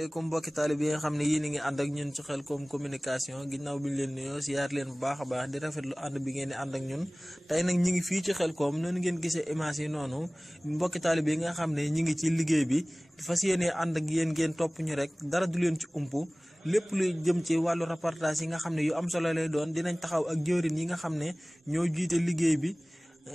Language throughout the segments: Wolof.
asalaamaaleykum mbokki taalibe yi nga xam ne yéen a ngi ànd ak ñun ci Khelcom communication ginnaaw bi ñu leen nuyoo siyaar leen bu baax a baax di rafetlu ànd bi ngeen di ànd ak ñun tey nag ñi ngi fii ci Khelcom noonu ngeen gisee image yi noonu mbokki taalibe yi nga xam ne ñi ngi ci liggéey bi fas yéenee ànd ak yéen ngeen topp ñu rek dara du leen ci umpu lépp luy jëm ci wàllu reportage yi nga xam ne yu am solo lay doon dinañ taxaw ak jëwriñ yi nga xam ne ñoo jiite liggéey bi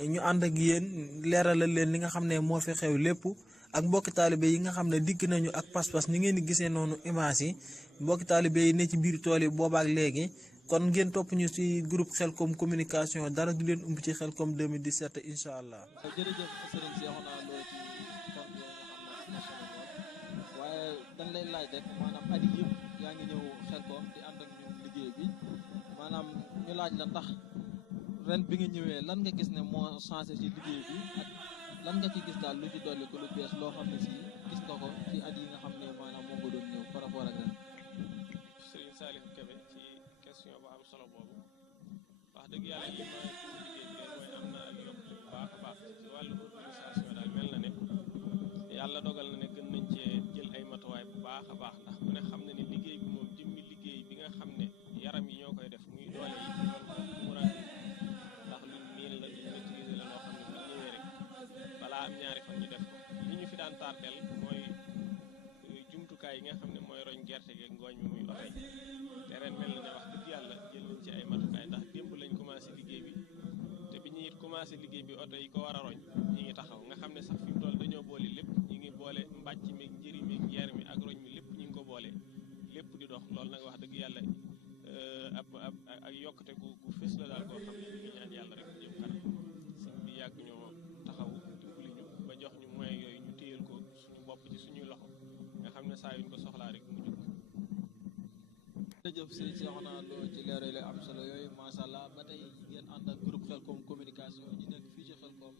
ñu ànd ak yéen leeralal leen li nga xam ne moo fi xew lépp ak mbokki taalibe yi nga xam ne dikk nañu ak pas-pas ni ngeen di gisee noonu image yi mbokki taalibe yi ne ci biir tool yi boobaak léegi kon ngeen topp ñu ci groupe Khelcom communication dara du leen umb ci Khelcom 2017 incha allah. jërëjëf sëriñ Cheikhouna Lo ci tontu yoo nga xam ne am na solo lool waaye dañ lay laaj rek maanaam at yii yëpp yaa ngi ñëw Khelcom di ànd ak ñun liggéey bi maanaam ñu laaj la ndax ren bi nga ñëwee lan nga gis ne moo changé ci liggéey bi ak lan nga ci gis daal lu ci dolli ko lu bees loo xam ne si gis nga ko ci at yi nga xam ne maanaam moo nga doon ñëw par rapport ak ren. Serigne Salif Kébé ci question bu am solo boobu wax dëgg yàlla li ma gis liggéey bi mooy am na ak yokk bu baax a baax ci wàllu organisation daal mel na ne yàlla dogal na ne gën nañ cee jël ay matuwaay bu baax a baax ndax ku ne xam ne ne liggéey bi moom jëmmi liggéey bi nga xam ne yaram yi ñoo koy def muy doole yi mu ndax lu miin la ñu utiliser la loo xam ne bu ñëwee rek balaa am ñaari fan ñu def ko li ñu fi daan tardel mooy jumtukaay yi nga xam ne mooy roñ gerte gi ngooñ mi muy oto yi te ren mel na ne wax dëgg yàlla jël nañ ci ay matukaay ndax démb lañ commencé liggéey bi te bi ñuy commencé liggéey bi oto yi ko war a roñ ñi ngi taxaw nga xam ne sax fi mu toll dañoo boole lépp ñi ngi boole mbàcc meeg njëri meeg yeer mi ak roñ mi lépp ñi ngi ko boole lépp di dox loolu nag wax dëgg yàlla ak yokkute gu fës la daal koo xam ne ñu ngi ñaan yàlla rek jëm kanam sëñ bi yàgg ñoo taxaw dimbali ñu ba jox ñu moyens yooyu ñu téyel ko suñu bopp ci suñuy loxo nga xam ne saa yuñ ko soxlaa rek mu jóg. jërëjëf sëriñ Cheikhouna Lo ci leeral yu am solo yooyu macha allah ba tey ngeen ànd ak groupe Khelcom communication ñi nekk fii ci Khelcom.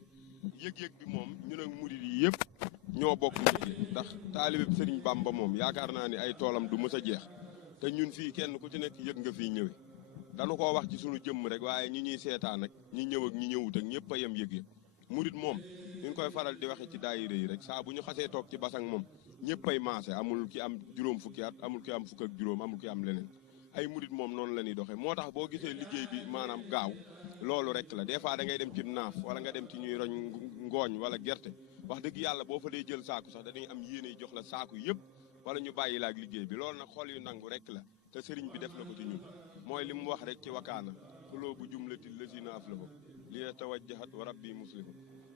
yëg-yëg bi moom ñun ak murid yi yëpp ñoo bokk liggéey ndax taalibe Sëriñ Bamba moom yaakaar naa ni ay toolam du mës a jeex te ñun fii kenn ku ci nekk yëg nga fii ñëwee dañu koo wax ci sunu jëmm rek waaye ñi ñuy seetaan ak ñi ñëw ak ñi ñëwut ak ñëpp a yem yëg-yëg murid moom ñu koy faral di waxe ci daayira yi rek saa bu ñu xasee toog ci basang moom ñëpp ay maase amul ki am juróom fukki at amul ki am fukk ak juróom amul ki am leneen ay murid moom noonu la ñuy doxee moo tax boo gisee liggéey bi maanaam gaaw loolu rek la des fois da ngay dem ci naaf wala nga dem ci ñuy roñ ngooñ wala gerte wax dëgg yàlla boo fa dee jël saaku sax dañuy am yéene jox la saaku yëpp wala ñu bàyyi la ak liggéey bi loolu nag xol yu nangu rek la te sëriñ bi def na ko ci ñun mooy li mu wax rek ci wakaana xuloo bu jumlati lazina aflahu li tawajjahat wa rabbi muslimu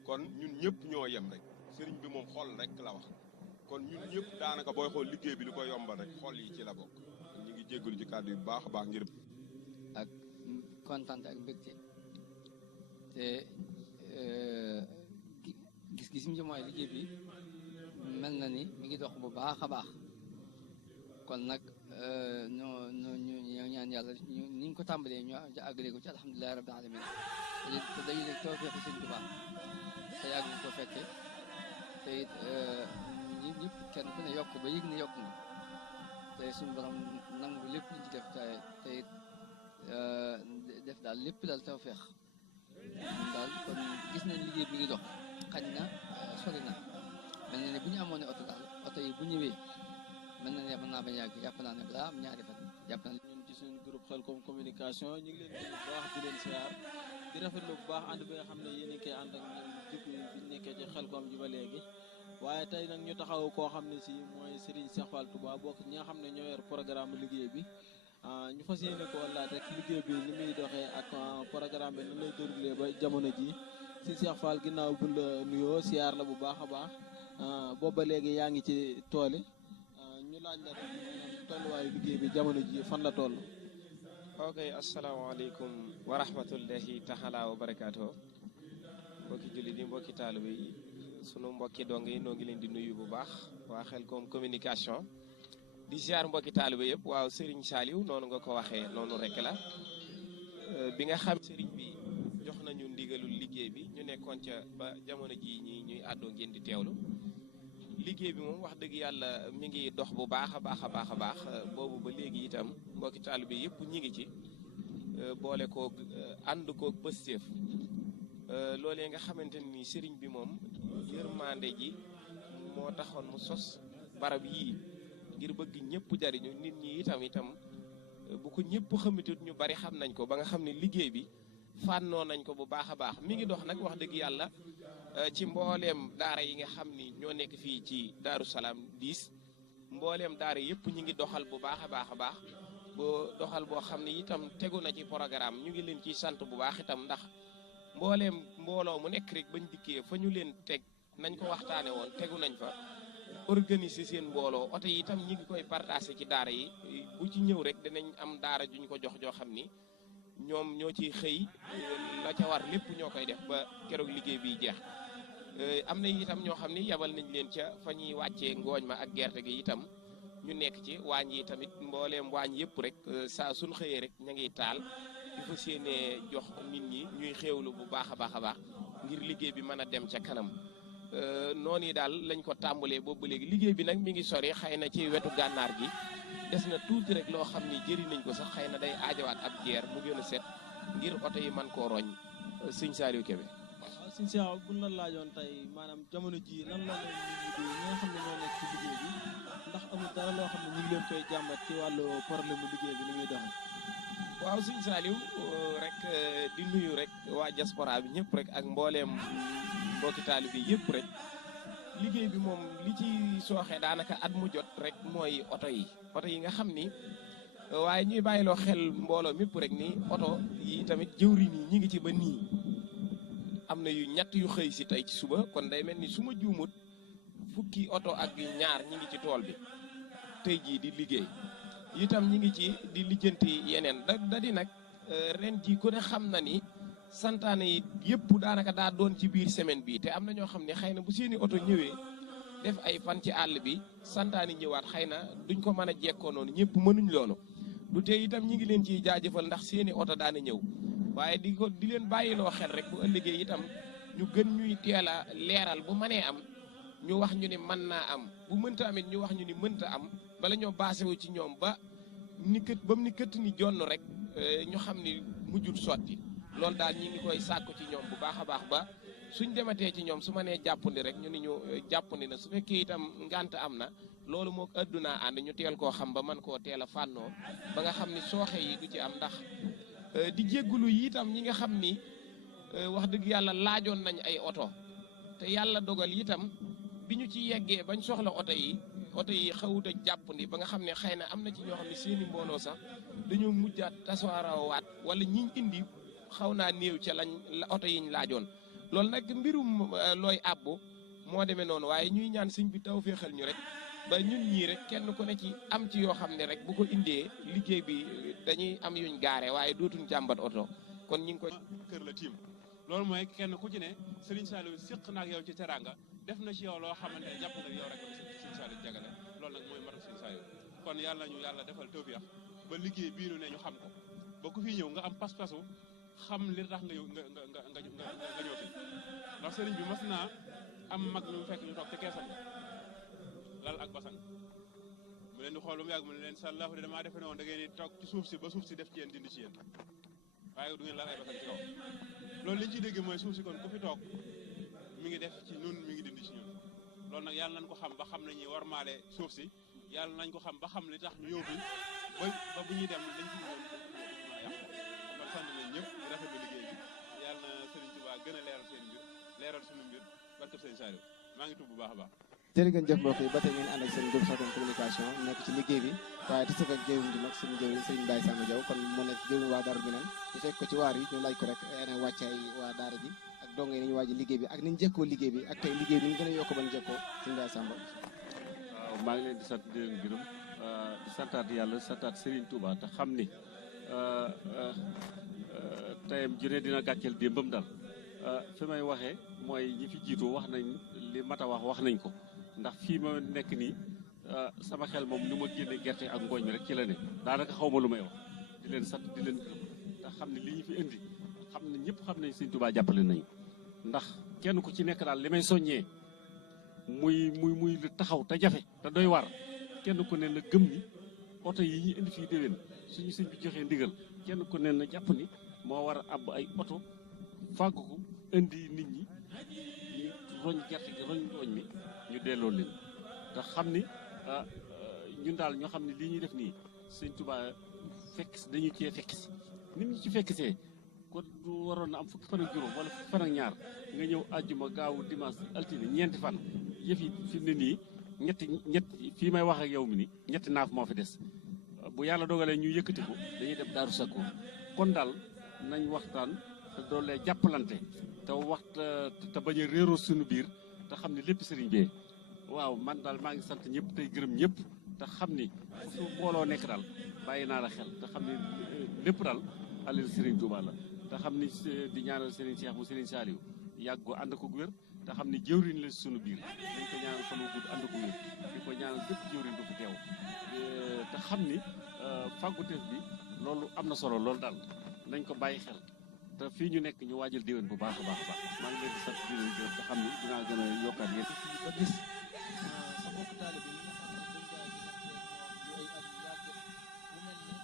kon ñun ñëpp ñoo yem rek sëriñ bi moom xol rek la wax kon ñun ñëpp daanaka booy xool liggéey bi li ko yombal rek xol yi ci la bokk ñu ngi jéggalu ci kàddu yu baax a baax ngir ak kontaan ak mbégte te gis-gis mi ci mooy liggéey bi mel na ni mi ngi dox bu baax a baax kon nag ñu ñaan yàlla ni ñu ko tàmbalee ñu àggale ko ci alhamdulilahi rabbil alamin te dañu ne tawfeex Sëñ Tuubaa te yàgg ko fekke te it ñëpp kenn ku ne yokk ba yëg ne yokk nga te suñu borom nangu lépp liñ ci def te it def daal lépp daal tawfeex daal kon gis nañ liggéey bi ngi dox xañ na sori na mel na ne bu ñu amoon ne oto daal oto yi bu ñëwee mel na ne mën naa bañ a yàgg jàpp naa ne balaa am ñaari fan jàpp naa ñun ci suñu groupe Khelcom communication ñu ngi leen di bu baax di leen siyaar di rafetlu bu baax ànd bi nga xam ne yéen a ngi koy ànd ak ñun depuis bi ñu nekkee ci Khelcom ji ba léegi waaye tey nag ñu taxaw koo xam ne si mooy Serigne Cheikh Fall Touba bokk ñi nga xam ne ñoo yor programme liggéey bi ñu fas yéene ko laaj rek liggéey bi ni muy doxee ak programme bi ni lay déroulé ba jamono ji si Cheikh Fall ginnaaw bu la nuyoo siyaar la bu baax a baax boobu ba léegi yaa ngi ci tool yi ñu laaj la rek maanaam tolluwaayu liggéey bi jamono ji fan la toll. ok asalaamaaleykum wa rahmatullahi taala wa barakaatu mbokki jullit yi mbokki taalibe yi sunu mbokki dong yi noo ngi leen di nuyu bu baax waa Khelcom communication di ziar mbokki taalibe yëpp waaw Serigne Saliou noonu nga ko waxee noonu rek la bi nga xam Serigne bi jox nañu ndigalul liggéey bi ñu nekkoon ca ba jamono ji ñuy àddoo ngeen di teewlu liggéey bi moom wax dëgg yàlla mi ngi dox bu baax a baax a baax a baax boobu ba léegi itam mbokki taalibe yëpp ñi ngi ci boole koog ànd koog pëstéef loolee nga xamante ni sëriñ bi moom yërmande ji moo taxoon mu sos barab yii ngir bëgg ñëpp jariñu nit ñi itam bu ko ñëpp xamitut ñu bari xam nañ ko ba nga xam ne liggéey bi fànnoo nañ ko bu baax a baax mi ngi dox nag wax dëgg yàlla ci mbooleem daara yi nga xam ni ñoo nekk fii ci Daaru Salaam 10 mbooleem daara yëpp ñu ngi doxal bu baax a baax boo doxal boo xam ne itam tegu na ci programme ñu ngi leen ciy sant bu baax itam ndax mbooleem mbooloo mu nekk rek bañ dikkee fa ñu leen teg nañ ko waxtaane woon tegu nañ fa organiser seen mbooloo oto yi itam ñi ngi koy partagé ci daara yi bu ci ñëw rek dinañ am daara juñ ko jox joo xam ni ñoom ñoo ciy xëy la ca war lépp ñoo koy def ba keroog liggéey bi jeex am na itam ñoo xam ni yabal nañ leen ca fa ñuy wàccee ngooñ ma ak gerte gi itam ñu nekk ci waañ yi tamit mbooleem waañ yëpp rek saa suñ xëyee rek ña ngiy taal di fa séenee jox nit ñi ñuy xéewlu bu baax a baax ngir liggéey bi mën a dem ca kanam noonu yi daal lañ ko tàmbalee boobu ba léegi liggéey bi nag mi ngi sori xëy na ci wetu gànnaar gi des na tuuti rek loo xam ni jëri nañ ko sax xëy na day aajawaat ab jeer mu gën a set ngir oto yi man koo roñ sëñ Saliou Kébé. waaw sëñ Cheikh buñ la laajoon tey maanaam jamono ji lan la leen nit ñi ñi nga xam ne ñoo nekk ci liggéey bi ndax amul dara loo xam ne ñu ngi leen koy jàmbat ci wàllu problème mu liggéey bi ni muy doxee. waaw sëñ Saliou rek di nuyu rek waa diaspora bi ñëpp rek ak mbooleem mbokki taalibe bi yëpp rek liggéey bi moom li ci sooxee daanaka at mu jot rek mooy oto yi nga xam ni waaye ñuy bàyyiloo xel mbooloo mépp rek ni oto yi tamit jëwriñ yi ñi ngi ci ba nii am na yu ñett yu xëy si tey ci suba kon day mel ni su ma juumut fukki oto ak ñaar ñi ngi ci tool bi tey jii di liggéey itam ñi ngi ci di lijjanti yeneen da di nag ren ji ku ne xam na ni santaane yi yëpp daanaka daa doon ci biir semaine bi te am na ñoo xam ne xëy na bu seeni oto ñëwee def ay fan ci àll bi santaane ñëwaat xëy na duñ ko mën a jekkoo noonu ñëpp mënuñ loolu du tee itam ñi ngi leen ciy jaajëfal ndax seeni oto daana ñëw waaye di leen bàyyiloo xel rek bu ëllëgee itam ñu gën ñuy teel a leeral bu mënee am ñu wax ñu ni mën naa am bu mënta amit ñu wax ñu ni mënta am bala ñoo baasewu ci ñoom ba mu ni këtt ni jonn rek ñu xam ni mujjul sotti loolu daal ñi ngi koy sàkku ci ñoom bu baax a baax ba suñ dematee ci ñoom su ma nee jàppandi rek ñu ni ñu jàppandi na su fekkee itam ngànt am na loolu moo addunaa ànd ñu teel koo xam ba man koo teel a fànnoo ba nga xam ni sooxe yi du ci am ndax di jéggulu yi itam ñi nga xam ni wax dëgg yàlla laajoon nañ ay oto te yàlla dogal itam bi ñu ci yeggee bañ soxla oto yi xawut a jàppandi ba nga xam ne xëy na am na ci ñoo xam ne seeni mbooloo sax dañoo mujjaat tasaarawaat wala ñiñ indi xaw naa néew ca la oto yiñ laajoon loolu nag mbirum looy àbbu moo demee noonu waaye ñuy ñaan sëñ bi taw féexal ñu rek ba ñun ñii rek kenn ku ne ci am ci yoo xam ne rek bu ko indee liggéey bi dañuy am yuñ gaare waaye dootuñ jàmbat oto kon ñu ngi koy kër la tiim loolu mooy kenn ku ci ne Serigne Saliou séq na ak yow ci teraanga def na ci yow loo xamante ne jàpp nga yow rek Serigne Saliou jagale loolu nag mooy matu Serigne Saliou kon yàlla ñu yàlla defal tawfiix ba liggéey bii nu ne ñu xam ko ba ku fi ñëw nga am pas-pasu xam li tax nga ñëw fi ndax sëriñ bi mas naa am mag ñu fekk ñu toog ci keesam lal ak basan mu leen di xool ba mu yàgg mu ne leen sàllaahu de damaa defe ne woon da ngeen di toog ci suuf si ba suuf si def ci yéen dindi ci yéen waaye du ngeen lal ay basan ci kaw loolu li ñu ciy dégg mooy suuf si kon ku fi toog mi ngi def ci ñun mi ngi dindi ci ñun loolu nag yàlla nañ ko xam ba xam nañuy warmaale suuf si yàlla nañ ko xam ba xam li tax ñu ñëw fi ba bu ñuy dem dañ ci ñëw yàq kon sant nañ ñëpp di rafetlu liggéey bi yàlla na Serigne Touba gën a leeral seen mbir leeral suñu mbir barke Serigne Saliou maa ngi tudd bu baax a baax jërëjëf mbokk yi ba tey ngeen ànd ak seen groupe Saxum communication nekk ci liggéey bi waaye te sëf ak jëwriñ ji nag suñu jëwriñ Serigne Baye Samba Diaw kon mu nekk jëwriñ waa Daaru Minane ñu fekk ko ci waar yi ñu laaj ko rek ana wàccaay waa daara ji ak donge yi nañu waaji liggéey bi ak niñ jëkkoo liggéey bi ak tey liggéey bi ñu gën a yokk ban jëkkoo Serigne Baye Samba waaw maa ngi leen di sant di leen gërëm di santaat yàlla santaat Serigne Touba te xam ni tayam june dina gàcceel démbam daal fi may waxee mooy ñi fi jiitu wax nañ li mat a wax nañ ko ndax fii ma nekk nii sama xel moom li ma génne gerte ak ngooñ mi rek ci la ne daanaka xaw ma lu may wax di leen sant di leen gërëm te xam ne li ñu fi indi xam ne ñëpp xam nañ Serigne Touba jàppale nañu ndax kenn ku ci nekk daal li may soññee muy lu taxaw te jafe te doy war kenn ku ne na gëm ni oto yi ñu indi fii déwén suñu sëñ bi joxee ndigal kenn ku ne na jàpp ni moo war a àbb ay oto fàggu ko indi nit ñi ñu roñ gerte gi roñ ngooñ mi ñu delloo leen te xam ni ñun daal ñoo xam ne lii ñuy def nii sëñ Tuubaa fekk dañu cee fekk si ni ñu ci fekk see kon du waroon na am fukki fan ak juróom wala fukki fan ak ñaar nga ñëw àjjuma gaawu dimanche altine ñeenti fan yëf yi fi mu ne nii ñetti fii may wax ak yow mi ni ñetti naaf moo fi des bu yàlla dogalee ñu yëkkati ko dañuy dem Daaru Sakkoor kon daal nañ waxtaan te doolee jàppalante te bañ a réeroo suñu biir te xam ne lépp sëriñ bee waaw man daal maa ngi sant ñëpp tey gërëm ñëpp te xam ni fu mbooloo nekk daal bàyyi naa la xel te xam ne lépp daal alal sëriñ Tuubaa la te xam ni di ñaanal sëriñ Cheikh mu sëriñ Saliou yàgg ko ànd ko wér te xam ni jëwriñ la suñu biir dañ ko ñaanal fan wu gudd ànd ko wér di ko ñaanal bépp jëwriñ bu fi teew te xam ni fàgguteef bi loolu am na solo loolu daal nañ ko bàyyi xel te fii ñu nekk ñu waajal déwén bu baax a baax a baax maa ngi leen di sant di leen gërëm te xam ni dinaa gën a yokkaat yéen. ba gis sa mbokk taalibe yi nga xam ne dañ daa gisante ñoom yu ay at yu yàgg mu mel ne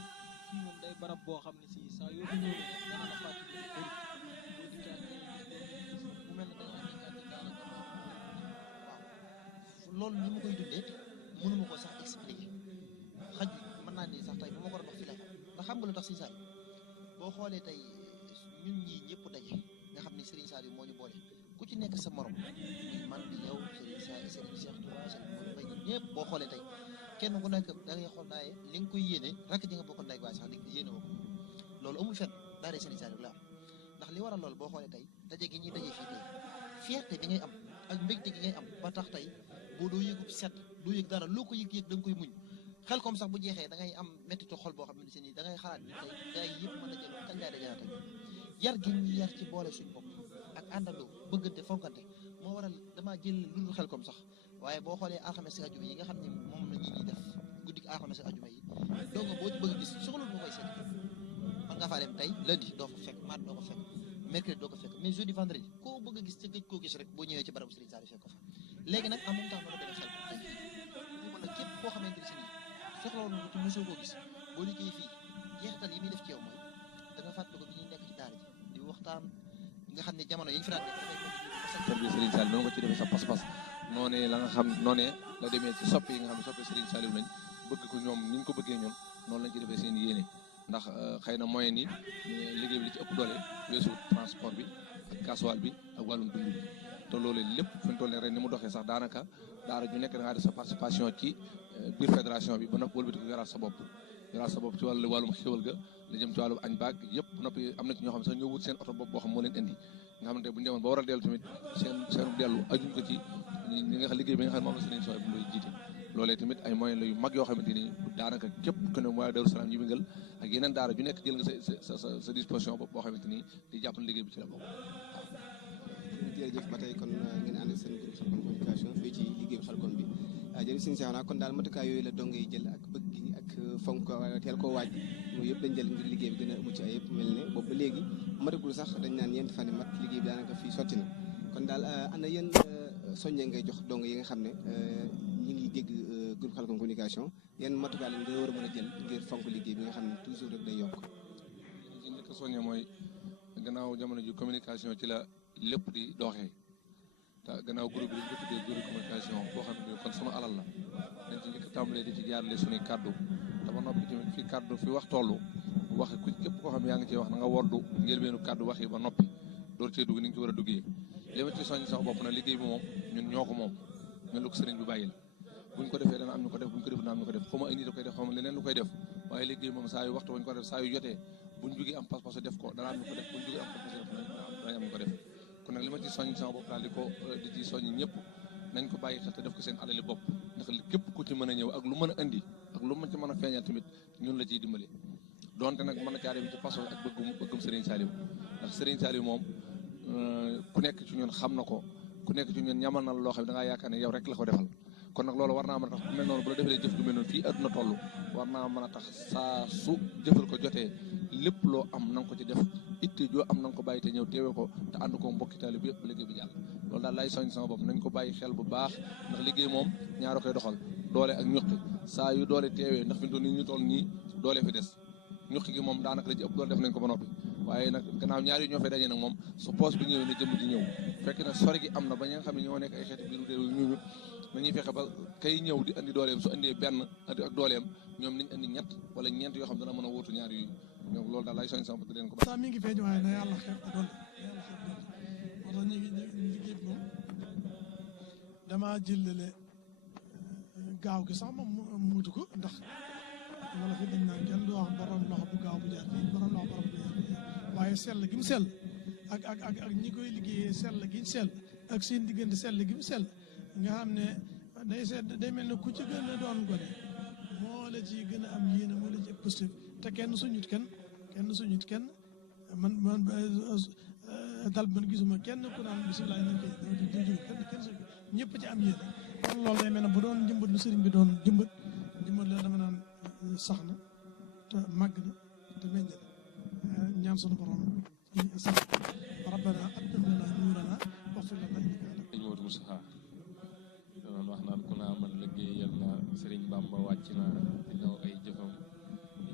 fii moom day barab boo xam ne si saa yoo fi ñëwee dana la fàttali lu bëri boo dikkaat mu mel ne da ngaa nekkaat ci daanaka waaw loolu ni ma koy dundee mënuma ko sax expliquer xaj mën naa ni sax tey bu ma ko doon wax fi lay xam ndax xam nga lu tax Serigne Saliou boo xoolee tey ñun ñii ñëpp daje nga xam ne Serigne Saliou moo ñu boole ku ci nekk sa morom man di yow Serigne Saliou Serigne Cheikh Touba Serigne Modou Mbaye ñun ñëpp boo xoolee tey kenn ku nekk da ngay xool daaye li nga koy yéene rakk ji nga bokk ndey waaye sax di yéene woo ko loolu amul fenn daara Serigne Saliou la am ndax li waral loolu boo xoolee tey daje gi ñuy daje fii tey fierté bi ngay am ak mbégte gi ngay am ba tax tey boo doo yëgub set doo yëg dara loo ko yëg-yëg da nga koy muñ xel comme sax bu jeexee da ngay am méttitu xol boo xam ne ni da ngay xalaat ni tey gars yi yëpp mën a jël kañ laa dajalaat ak yar gi ñu yar ci boole suñ bopp ak àndandoo bëggante fonkante moo waral damaa jël lu dul xel comme sax waaye boo xoolee alxames ajuma yi nga xam ne moom la ñuy def guddi alxames ajuma yi donc boo ci bëgg gis soxla nga koy seet man nga faa dem tey lundi doo ko fekk mardi doo ko fekk mercredi doo ko fekk mais jeudi vendredi koo bëgg a gis ca gëj koo gis rek boo ñëwee ci barabu Serigne Saliou fekk ko fa léegi nag en même temps noonu demee xel ko tey bu la képp koo xamante ne si nii soxla woon nga ci mosoo koo gis boo liggéey fii jeexital yi muy def ci yow mooy da nga fàttali ko bi ñuy nekk ci daara ji di waxtaan nga xam ne jamono yi ñu fi daan nekk dafay bi Serigne Saliou noonu nga ci defee sa pas-pas noonee la nga xam noonee la demee ci soppe yi nga xam ne soppe Serigne Saliou lañ bëgg ko ñoom ni ñu ko bëggee ñoom noonu lañ ci defee seen yéene ndax xëy na moyen yi liggéey bi li ci ëpp doole weesu transport bi ak gasoil bi ak wàllum dund bi te loolu lépp fi mu toll nii ren ni mu doxee sax daanaka daara ju nekk da ngaa def sa participation ci biir fédération bi ba noppi wëlbati ko yoraat sa bopp ci wàllum xéwal ga la jëm ci wàllum añ baag yëpp ba noppi am na ci ñoo xam ne sax ñoo wut seen oto bopp boo xam moo leen indi nga xamante bu ñu demoon ba war a dellu tamit seen dellu ajuñ ko ci ñi nga xam liggéey bi nga xam ne moom la seen sooy bu lay jiite loolee tamit ay moyens la yu mag yoo xamante ni daanaka képp ku ne waa Darou Salaam yi bingal ak yeneen daara ju nekk jël nga sa disposition bopp boo xamante ni di jàpp na liggéey bi ci la bokk jërëjëf ba tey kon ngeen ànd ak seen groupe Khelcom communication fii ci liggéeyu Khelcom bi jërëjëf sëñ Cheikh naa kon daal matukaay yooyu la dong yi jël ak bëgg gi ak fonk teel koo waaj mooy yëpp dañ jël ngir liggéey bi gën a mucc ay yëpp mel ne boobu ba léegi matagul sax dañ naan ñeenti fan mat liggéey bi daanaka fii sotti na kon daal ana yéen soññee ngay jox dong yi nga xam ne ñi ngi dégg groupe Khelcom communication yéen matukaay lañ nga war a mën a jël ngir fonk liggéey bi nga xam ne toujours rek day yokk ci njëkk a soññee mooy gannaaw jamono ji communication ci la lépp di doxee te gannaaw groupe bi dañ ko tuddee groupe communication boo xam ne kon sama alal la dañ ci njëkk tàmbalee di ci jaarale suñuy kàddu dama noppi tamit fi kàddu fi wax toll waxe ku képp koo xam yaa ngi ciy wax na nga wordu njëlbeenu kàddu wax yi ba noppi door cee dugg ni nga ci war a duggee li ma ci soññ sama bopp na liggéey bi moom ñun ñoo ko moom ñun la ko sëriñ bi bàyyil buñ ko defee dana am ñu ko def buñ ko def dana am ñu ko def xaw ma ay nit a koy def xaw ma leneen lu koy def waaye liggéey moom saa yu waxtu wañ ko def saa yu jotee buñ jógee am pas-pas def ko dana am ñu ko def buñ jógee am pas-pas def danañ am ñu ko def kon nag li ma ci soññ sama bopp daal di ci soññ ñëpp nañ ko bàyyi xel te def ko seen alali bopp ndax képp ku ci mën a ñëw ak lu mën a indi ak lu mën ci mën a feeñal tamit ñun la ciy dimbali donte nag mën a caare bi ci paso ak bëggum Serigne Saliou ndax Serigne Saliou moom ku nekk ci ñun xam na ko ku nekk ci ñun ñamal na la loo xam ne da ngaa yaakaar ne yow rek la ko defal kon nag loolu war naa mën a tax ku mel noonu bu la defalee jëf ju mel noonu fii àdduna toll war naa mën a tax saa su jëfal ko jotee lépp loo am na nga ko ci def itte joo am na nga ko bàyyi te ñëw teewee ko te ànd ko mbokki taalibe bi yëpp ba liggéey bi jàll loolu daal lay soñ sama bopp nañ ko bàyyi xel bu baax ndax liggéey moom ñaara koy doxal doole ak ñuqi saa yu doole teewee ndax fi mu toll nii ñu toll nii doole fi des ñuqi gi moom daanaka la ci ëpp doole def nañ ko ba noppi waaye nag gannaaw ñaar yi ñoo fay daje nag moom su poos bi ñëwee ne jëmm ji ñëw fekk nag sori gi am na ba ñi nga xam ne ñoo nekk ay xeeti biiru réew ñu nañuy fexe ba kay ñëw di andi dooleem su andee benn ak dooleem ñoom nañ andi ñett wala ñeent yoo xam dana mën a wóotu ñaar yooyu ñoom loolu daal lay soñ sama di leen ko ba sax mi ngi feeñ waaye na yàlla xeeb ko doole moo tax ñu ngi liggéey bi moom damaa jëlale gaaw gi sax moom muutu ko ndax wala fi dañ naan kenn du wax borom loxo bu gaaw bu jaar fii borom loxo borom bu jaar fii waaye sell gi mu sell ak ñi koy liggéeyee sell gi mu sell ak seen diggante sell gi mu sell nga xam ne day mel ne ku ci gën a doon gone moo la ci gën a am yéene moo la ci ëpp positif te kenn suñut kenn man dal man gisuma kenn ku naan bisimilah nañ koy kenn suñu ñëpp ci am yéene kon loolu day mel ne bu doon jëmbat lu sëriñ bi doon jëmbat la dama naan sax na te màgg na te meññ na ñaan sunu borom sax rabbana atmim lana nuurana waxfir lana innaka sëñ Modou Moustapha doon wax naan ku naa man liggéeyal na sëriñ Bamba wàcc na di naw ay jëfam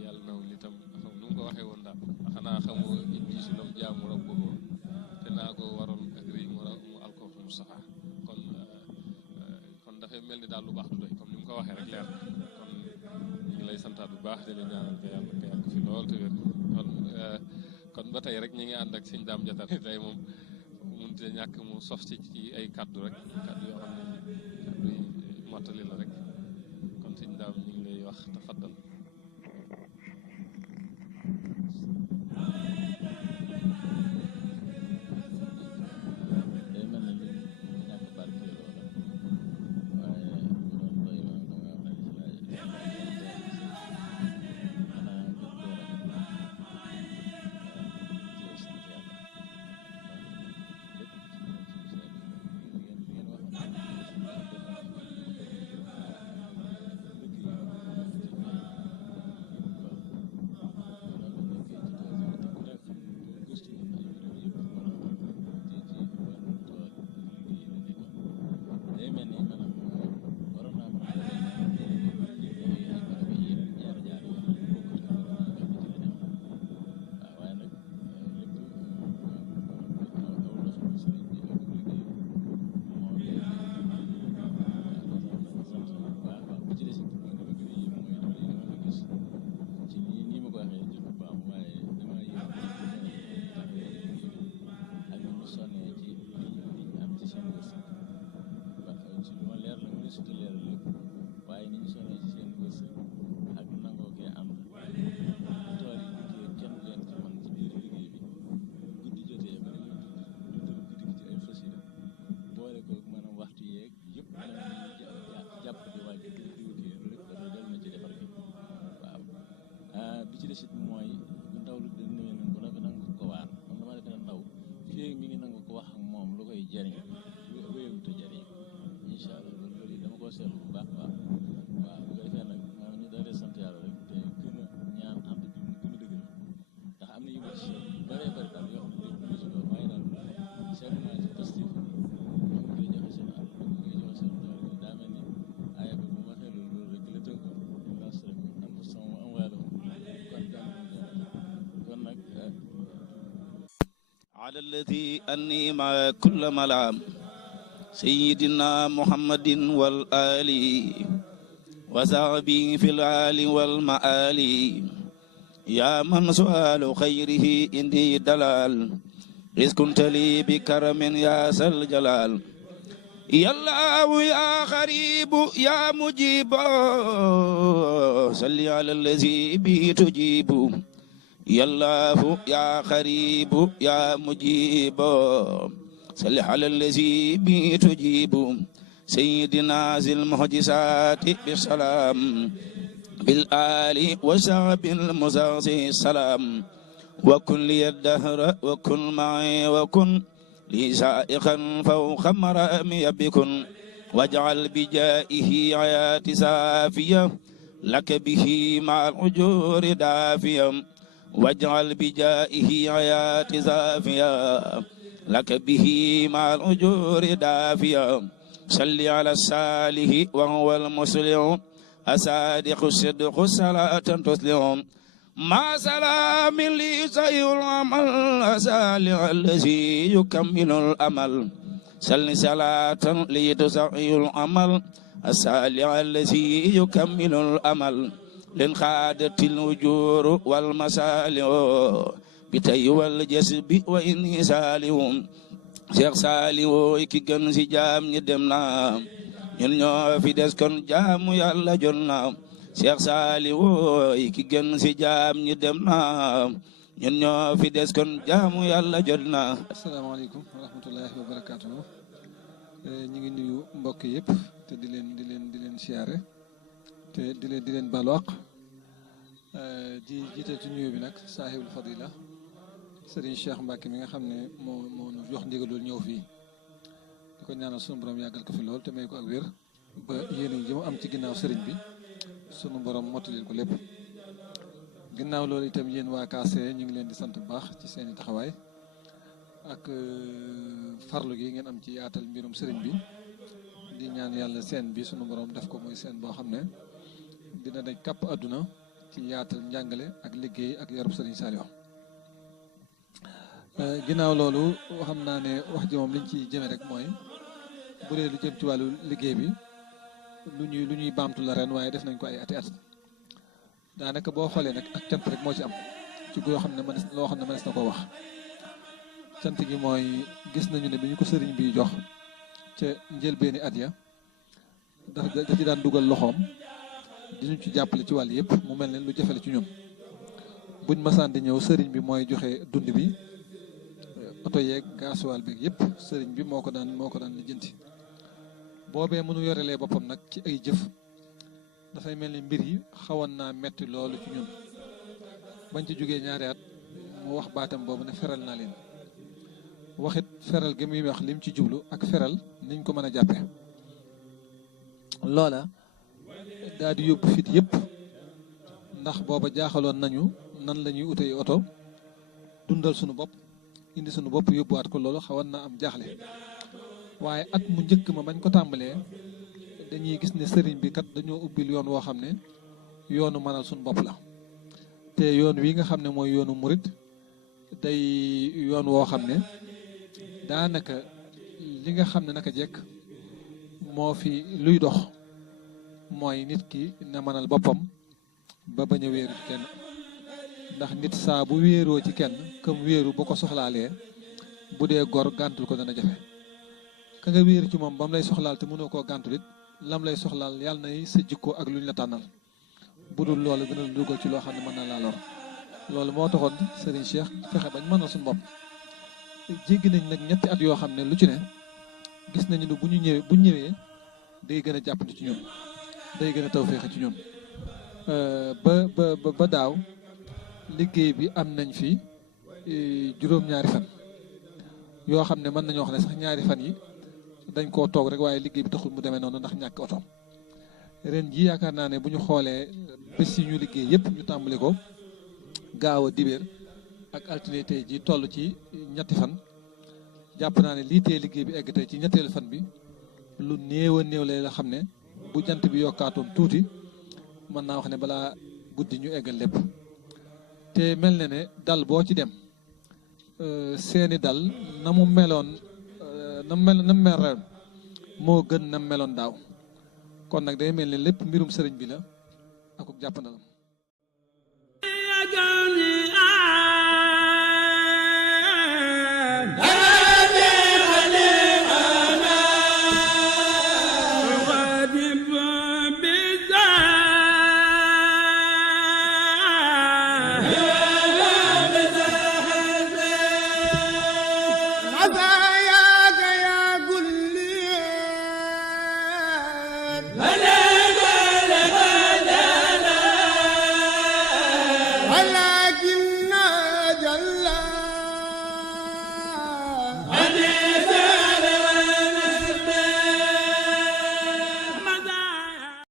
yàlla naw nitam xam nu mu ko waxee woon daal xanaa xamoo iblis lam jaamu rabbuhu te naa ko waroon ak rii mu alkoofu Moustapha kon dafay mel ni daal lu baax du doy comme ni mu ko waxee rek leer kon ñu ngi lay santaat bu baax di la ñaanal te yàlla nga yàgg fi lool te wér kon ba tey rek ñi ngi ànd ak sëñ Daam Jatar tey moom mënut a ñàkk mu sof ci ay kaddu rek kaddu yoo xam ne kaddu yi mottali la rek kon sëñ Daam ñu ngi lay wax tafaddal على الذي أني مع كل ملام سيدنا محمد والآل وصحبه في العال والمآل يا من سؤال خيره عندي دلال إذ كنت لي بكرم يا ذا الجلال يا الله يا خريب يا مجيب صل على الذي به تجيب يا الله يا خريب يا مجيب صل على الذي به تجيب سيدنا ذي المعجزات بالسلام بالآل وصحب المزاز السلام وكن لي الدهر وكن معي وكن لي سائقا فوق مرامي بكن واجعل بجائه حياتي سافية لك به مع الأجور دافية واجعل بجائه حياتي سافية لك به مع الأجور دافية صل على الصالح وهو المسلم أصادق الصدق صلاة تسلم مع سلام لي سيء العمل صالح الذي يكمل الأمل صل صلاة لي تسعي العمل الصالح الذي يكمل الأمل لانخادت الوجور والمصالح بتي والجسب وإني سالهم Cheikh Saliou ki gën si jaam ñi dem na ñun ñoo fi des kon jaamu yàlla jot na Cheikh Saliou ki gën si jaam ñi dem na ñun ñoo fi des kon jaamu yàlla jot na. asalaamaaleykum wa rahmatullahi wa barakaatuhu. ñu ngi nuyu mbokk yëpp te di leen siyaare te di leen baalu àq di jiite ci nuyu bi nag saahibul fadila Serigne Cheikh Mbacke mi nga xam ne moo nu jox ndigalul ñëw fii di ko ñaanal sunu borom yàggal ko fi lool te may ko ak wér ba yéen ji mu am ci ginnaaw Serigne bi sunu borom mottalil ko lépp. ginnaaw loolu itam yéen waa KC ñu ngi leen di sant bu baax ci seen i taxawaay ak farlu gi ngeen am ci yaatal mbirum Serigne bi di ñaan yàlla seen bi sunu borom def ko muy seen boo xam ne dina daj kàpp àdduna ci yaatal njàngale ak liggéey ak yarub Serigne Saliou. ginnaaw loolu xam naa ne wax ji moom liñ ci jëme rek mooy bu dee lu jëm ci wàllu liggéey bi lu ñuy baamtu la ren waaye def nañ ko ay ati at daanaka boo xoolee nag ak cant rek moo ci am ci loo xam ne mënees na koo wax cant gi mooy gis nañu ne bi ñu ko sëriñ bi jox ca njëlbeeni at ya da ci daan dugal loxoom di ñu ci jàppale ci wàll yëpp mu mel ne lu jafele ci ñun buñ masaan di ñëw sëriñ bi mooy joxe dund bi oto yeeg gaasuwaal beeg yëpp sëriñ bi moo ko daan lijjanti boobee mënu yorelee boppam nag ci ay jëf dafay mel ni mbir yi xawoon naa metti loolu ci ñun bañ ci jógee ñaari at mu wax baatam boobu ne feral naa leen waxit feral gi muy wax lim ci jublu ak feral niñ ko mën a jàppe loola daal di yóbbu fit yëpp ndax booba jaaxaloon nañu nan la ñuy utee oto dundal sunu bopp indi sunu bopp yóbbuwaat ko loolu xawoon na am jaaxle waaye at mu njëkk ma bañ ko tàmbalee dañuy gis ne sëriñ bi kat dañoo ubbil yoon woo xam ne yoonu mënal sunu bopp la te yoon wi nga xam ne mooy yoonu murit day yoon woo xam ne daanaka li nga xam ne naka jekk moo fi luy dox mooy nit ki na mënal boppam ba bañ a wéeru ci kenn ndax nit saa bu wéeroo ci kenn comme wéeru bu ko soxlaalee bu dee gor gàntul ko dana jafe ka nga wéeru ci moom ba mu lay soxlaal te mënoo koo gàntul it lam lay soxlaal yàlla nay sa jikko ak lu ñu la tànnal bu dul loolu dina la dugal ci loo xam ne mën na laa lor loolu moo taxoon Serigne Cheikh fexe bañ mënal suñu bopp jéggi nañ nag ñetti at yoo xam ne lu ci ne gis nañu ne bu ñëwee day gën a jàppandi ci ñun day gën a tawféexe ci ñun ba daaw liggéey bi am nañ fi juróom-ñaari fan yoo xam ne mën nañoo wax ne sax ñaari fan yi dañ koo toog rek waaye liggéey bi taxul mu demee noonu ndax ñàkk oto ren ji yaakaar naa ne bu ñu xoolee bés yi ñu liggéey yëpp ñu tàmbali ko gaaw a dibéer ak altine tey ji toll ci ñetti fan jàpp naa ne lii tee liggéey bi egg tey ci ñetteelu fan bi lu néew a néew la xam ne bu jant bi yokkaatoon tuuti mën naa wax ne balaa guddi ñu eggal lépp te mel na ne dal boo ci dem seeni dal na mu meloon na mu mel ren moo gën na mu meloon daaw kon nag day mel ne lépp mbirum sëriñ bi la ak jàppandalam